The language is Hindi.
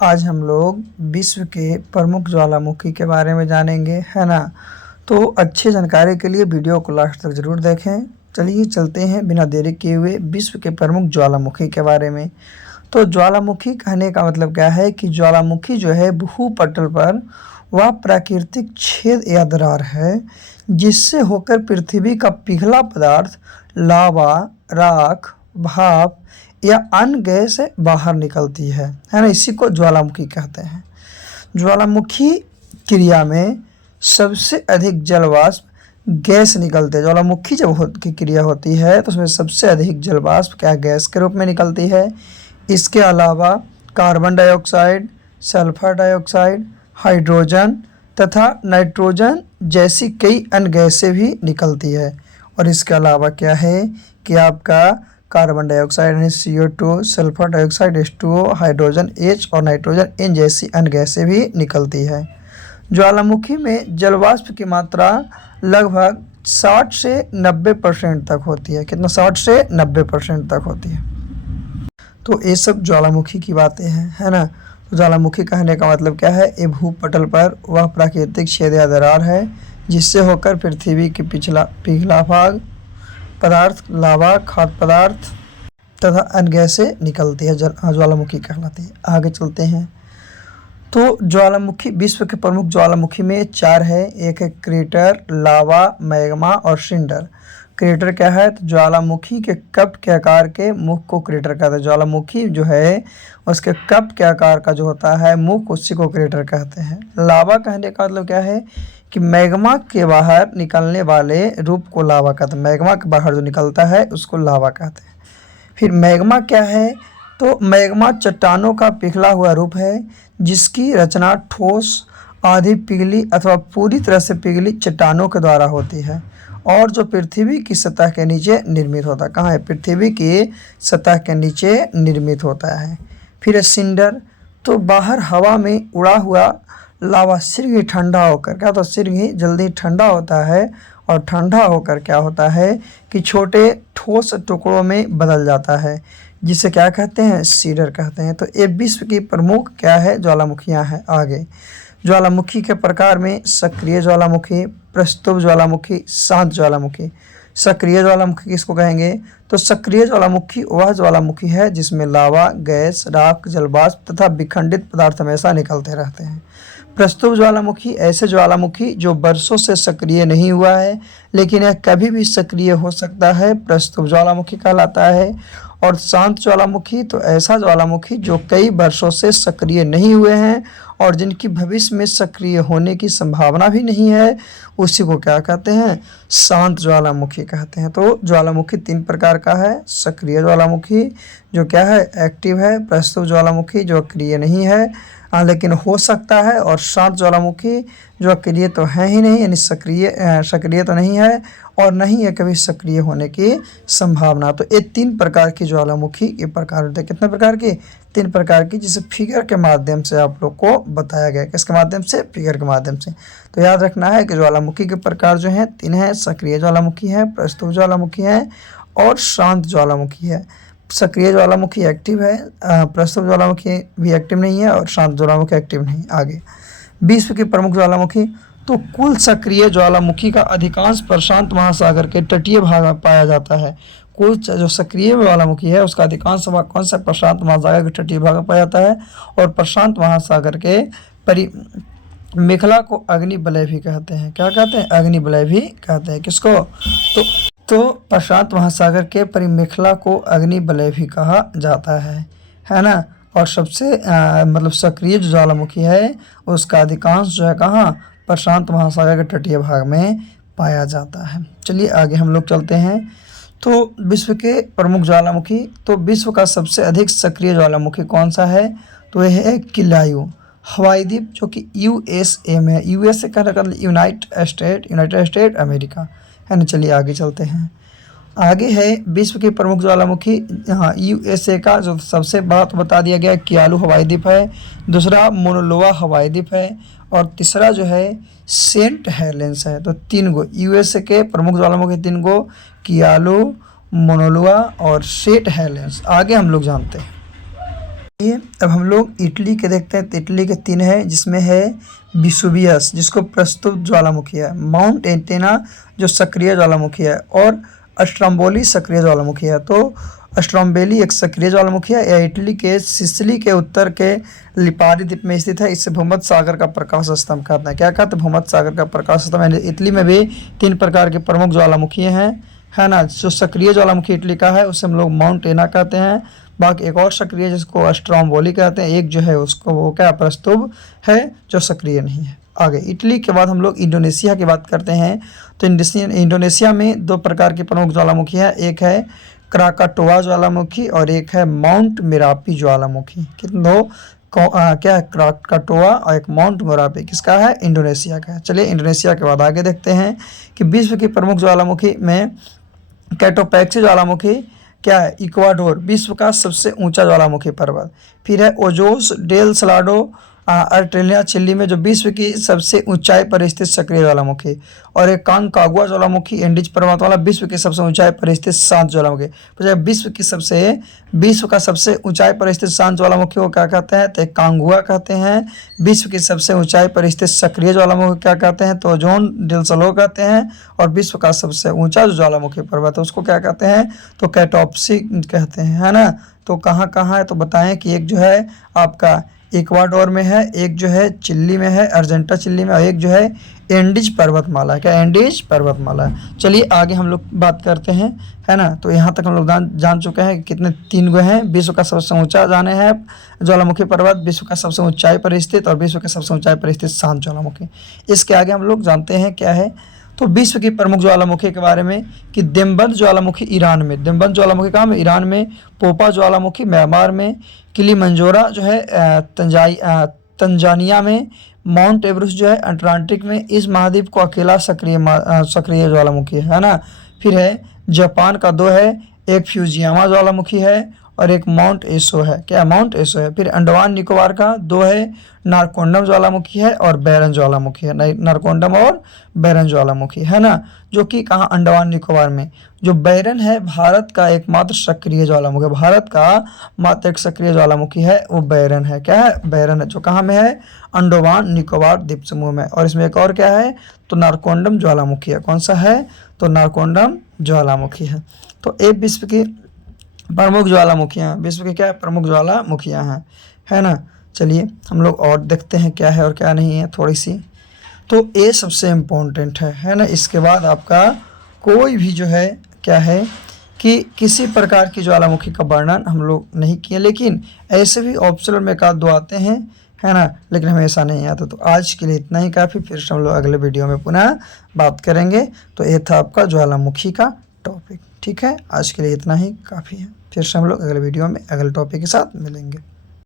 आज हम लोग विश्व के प्रमुख ज्वालामुखी के बारे में जानेंगे, है ना। तो अच्छी जानकारी के लिए वीडियो को लास्ट तक ज़रूर देखें। चलिए चलते हैं बिना देरी किए हुए विश्व के प्रमुख ज्वालामुखी के बारे में। तो ज्वालामुखी कहने का मतलब क्या है कि ज्वालामुखी जो है भूपटल पर वह प्राकृतिक छेद या दरार है जिससे होकर पृथ्वी का पिघला पदार्थ लावा, राख, भाप या अन्य गैस बाहर निकलती है ना। इसी को ज्वालामुखी कहते हैं। ज्वालामुखी क्रिया में सबसे अधिक जल वाष्प गैस निकलते हैं। ज्वालामुखी जब की क्रिया होती है तो उसमें सबसे अधिक जल वाष्प क्या गैस के रूप में निकलती है। इसके अलावा carbon dioxide, sulphur dioxide, hydrogen तथा नाइट्रोजन जैसी कई अन्य गैसें भी निकलती है। और इसके अलावा क्या है कि आपका कार्बन डाइऑक्साइड यानी CO2, sulphur dioxide H2O, hydrogen H और नाइट्रोजन N जैसी अन्य गैसें भी निकलती है। ज्वालामुखी में जल वाष्प की मात्रा लगभग 60 से 90% तक होती है। कितना? 60 से 90% तक होती है। तो ये सब ज्वालामुखी की बातें हैं, है ना। तो ज्वालामुखी कहने का मतलब क्या है? ये भूपटल पर वह प्राकृतिक छेद या दरार है जिससे होकर पृथ्वी की पिछला भाग पदार्थ, लावा, खाद्य पदार्थ तथा अन्य गैसें निकलती है, ज्वालामुखी कहलाती है। आगे चलते हैं। तो ज्वालामुखी विश्व के प्रमुख ज्वालामुखी में 4 है। एक है क्रेटर, लावा, मैग्मा और सिंडर। क्रेटर क्या है? तो ज्वालामुखी के कप के आकार के मुख को क्रेटर कहते हैं। ज्वालामुखी जो है उसके कप के आकार का जो होता है मुख, उसी को क्रेटर कहते हैं। लावा कहने का मतलब क्या है कि मैग्मा के बाहर निकलने वाले रूप को लावा कहते हैं। मैग्मा के बाहर जो निकलता है उसको लावा कहते हैं। फिर मैग्मा क्या है? तो मैग्मा चट्टानों का पिघला हुआ रूप है जिसकी रचना ठोस, आधी पिघली अथवा पूरी तरह से पिघली चट्टानों के द्वारा होती है और जो पृथ्वी की सतह के नीचे निर्मित होता है। कहाँ है? पृथ्वी की सतह के नीचे निर्मित होता है। फिर है सिंडर। तो बाहर हवा में उड़ा हुआ लावा शीघ्र ही ठंडा होकर क्या होता है? शीघ्र ही जल्दी ठंडा होता है और ठंडा होकर क्या होता है कि छोटे ठोस टुकड़ों में बदल जाता है, जिसे क्या कहते हैं? सीडर कहते हैं। तो ये विश्व की प्रमुख क्या है? ज्वालामुखियाँ हैं। आगे ज्वालामुखी के प्रकार में सक्रिय ज्वालामुखी, प्रस्तुभ ज्वालामुखी, शांत ज्वालामुखी। सक्रिय ज्वालामुखी किसको कहेंगे? तो सक्रिय ज्वालामुखी वह ज्वालामुखी है जिसमें लावा, गैस, राख, जलवाष्प तथा विखंडित पदार्थ हमेशा निकलते रहते हैं। प्रस्तुभ ज्वालामुखी ऐसे ज्वालामुखी जो वर्षों से सक्रिय नहीं हुआ है लेकिन यह कभी भी सक्रिय हो सकता है, प्रस्तुभ ज्वालामुखी कहलाता है। और शांत ज्वालामुखी तो ऐसा ज्वालामुखी जो कई वर्षों से सक्रिय नहीं हुए हैं और जिनकी भविष्य में सक्रिय होने की संभावना भी नहीं है, उसी को क्या कहते हैं? शांत ज्वालामुखी कहते हैं। तो ज्वालामुखी 3 प्रकार का है। सक्रिय ज्वालामुखी जो क्या है? एक्टिव है। प्रस्तुभ ज्वालामुखी जो अक्रिय नहीं है लेकिन हो सकता है। और शांत ज्वालामुखी जो अक्रिय तो है ही नहीं, यानी सक्रिय तो नहीं है और नहीं है कभी सक्रिय होने की संभावना। तो ये 3 प्रकार की ज्वालामुखी के प्रकार होते हैं। कितने प्रकार की? 3 प्रकार की, जिसे फिगर के माध्यम से आप लोग को बताया गया। किसके माध्यम से? फिगर के माध्यम से। तो याद रखना है कि ज्वालामुखी के प्रकार जो हैं 3 हैं। सक्रिय ज्वालामुखी है, प्रस्तुभ ज्वालामुखी है और शांत ज्वालामुखी है। सक्रिय ज्वालामुखी एक्टिव है, प्रस्तुभ ज्वालामुखी भी एक्टिव नहीं है और शांत ज्वालामुखी एक्टिव नहीं। आगे विश्व की प्रमुख ज्वालामुखी। तो कुल सक्रिय ज्वालामुखी का अधिकांश प्रशांत महासागर के तटीय भाग में पाया जाता है। कुल जो सक्रिय ज्वालामुखी है उसका अधिकांश भाग कौन सा? प्रशांत महासागर के तटीय भाग में पाया जाता है। और प्रशांत महासागर के मेखला को अग्नि वलय भी कहते हैं। क्या कहते हैं? अग्नि वलय भी कहते हैं। किसको? तो प्रशांत महासागर के परिमेखला को अग्नि वलय भी कहा जाता है ना। और सबसे मतलब सक्रिय जो ज्वालामुखी है उसका अधिकांश जो है कहाँ? प्रशांत महासागर के तटीय भाग में पाया जाता है। चलिए आगे हम लोग चलते हैं। तो विश्व के प्रमुख ज्वालामुखी। तो विश्व का सबसे अधिक सक्रिय ज्वालामुखी कौन सा है? तो यह है किलायू हवाई द्वीप, जो कि USA में है। USA का मतलब यूनाइटेड स्टेट अमेरिका, है ना। चलिए आगे चलते हैं। आगे है विश्व की प्रमुख ज्वालामुखी। हाँ, USA का जो सबसे बड़ा तो बता दिया गया कियालू हवाई द्वीप है। दूसरा मोनोलोआ हवाई द्वीप है और तीसरा जो है सेंट हेलेंस है। तो 3 गो USA के प्रमुख ज्वालामुखी 3 गो, कियालू, मोनोलोआ और सेंट हेलेंस। आगे हम लोग जानते हैं। ये अब हम लोग इटली के देखते हैं। तो इटली के 3 है, जिसमें है विसुवियस जिसको प्रस्तुत ज्वालामुखी है, माउंट एटेना जो सक्रिय ज्वालामुखी है, और स्ट्रोम्बोली सक्रिय ज्वालामुखी है। तो स्ट्रोम्बोली एक सक्रिय ज्वालामुखी है। यह इटली के सिसिली के उत्तर के लिपारी द्वीप में स्थित है। इससे भूमध्य सागर का प्रकाश स्तंभ कहते हैं। क्या कहते हैं? भूमध्य सागर का प्रकाश स्तंभ। इटली में भी 3 प्रकार के प्रमुख ज्वालामुखी हैं, है ना। जो सक्रिय ज्वालामुखी इटली का है उसे हम लोग माउंट एना कहते हैं। बाकी एक और सक्रिय जिसको स्ट्रोम्बोली कहते हैं। एक जो है उसको वो क्या प्रस्तुत है जो सक्रिय नहीं है। आगे इटली के बाद हम लोग इंडोनेशिया की बात करते हैं। तो इंडोनेशिया में 2 प्रकार की प्रमुख ज्वालामुखी है। एक है क्राकाटोआ ज्वालामुखी और एक है माउंट मेरापी ज्वालामुखी। कितने दो क्या है? क्राकाटोआ और एक माउंट मेरापी किसका है? इंडोनेशिया का है। चलिए इंडोनेशिया के बाद आगे देखते हैं कि विश्व की प्रमुख ज्वालामुखी में कैटोपैक्सी ज्वालामुखी क्या है? इक्वाडोर विश्व का सबसे ऊंचा ज्वालामुखी पर्वत। फिर है ओजोस डेल सलाडो अर्टेलिया चिली में जो विश्व की सबसे ऊंचाई पर स्थित सक्रिय ज्वालामुखी, और एक कांकागुआ ज्वालामुखी एंडीज पर्वत वाला विश्व की सबसे ऊंचाई पर स्थित शांत ज्वालामुखी। तो विश्व का सबसे ऊंचाई पर स्थित शांत ज्वालामुखी को क्या कहते हैं? तो कांगुआ कहते हैं। विश्व की सबसे ऊंचाई पर स्थित सक्रिय ज्वालामुखी क्या कहते हैं? तो ओजोन डेल सलो कहते हैं। और विश्व का सबसे ऊंचा जो ज्वालामुखी पर्वत है उसको क्या कहते हैं? तो कैटोप्सी कहते हैं, है ना। तो कहाँ कहाँ है तो बताएं कि एक जो है आपका इक्वाडोर में है, एक जो है चिली में है, अर्जेंटा चिली में, और एक जो है एंडीज पर्वतमाला है। क्या? एंडीज पर्वतमाला है। चलिए आगे हम लोग बात करते हैं, है ना। तो यहाँ तक हम लोग जान चुके हैं कि कितने 3 गो हैं। विश्व का सबसे ऊंचा जाने हैं ज्वालामुखी पर्वत, विश्व का सबसे ऊंचाई पर स्थित, और विश्व के सबसे ऊंचाई पर स्थित शांत ज्वालामुखी। इसके आगे हम लोग जानते हैं क्या है तो विश्व की प्रमुख ज्वालामुखी के बारे में कि देवबंद ज्वालामुखी ईरान में, देवबंद ज्वालामुखी कहाँ में? ईरान में। पोपा ज्वालामुखी म्यांमार में। किलिमंजारो जो है तंजानिया में। माउंट एवरेस्ट जो है अटलांटिक में। इस महाद्वीप को अकेला सक्रिय ज्वालामुखी है ना। फिर है जापान का 2 है, एक फ्यूजियामा ज्वालामुखी है और एक माउंट एसो है। क्या? माउंट एसो है। फिर अंडमान निकोबार का 2 है, नारकोंडम ज्वालामुखी है और बैरन ज्वालामुखी है। नारकोंडम और बैरन ज्वालामुखी है ना, जो कि कहाँ? अंडमान निकोबार में। जो बैरन है भारत का एकमात्र सक्रिय ज्वालामुखी, भारत का मात्र एक सक्रिय ज्वालामुखी है वो बैरन है। क्या है? बैरन है, जो कहाँ में है? अंडमान निकोबार द्वीप समूह में। और इसमें एक और क्या है तो नारकोंडम ज्वालामुखी है। कौन सा है? तो नारकोंडम ज्वालामुखी है। तो ये विश्व की प्रमुख ज्वालामुखियाँ, विश्व की क्या प्रमुख ज्वालामुखियाँ हैं, है ना। चलिए हम लोग और देखते हैं क्या है और क्या नहीं है थोड़ी सी। तो ये सबसे इम्पोर्टेंट है ना। इसके बाद आपका कोई भी जो है क्या है कि किसी प्रकार की ज्वालामुखी का वर्णन हम लोग नहीं किए, लेकिन ऐसे भी ऑप्शनल में 1-2 आते हैं, है ना, लेकिन हमेशा नहीं आता। तो आज के लिए इतना ही काफ़ी, फिर से हम लोग अगले वीडियो में पुनः बात करेंगे। तो ये था आपका ज्वालामुखी का टॉपिक। ठीक है, आज के लिए इतना ही काफ़ी है। फिर से हम लोग अगले वीडियो में अगले टॉपिक के साथ मिलेंगे।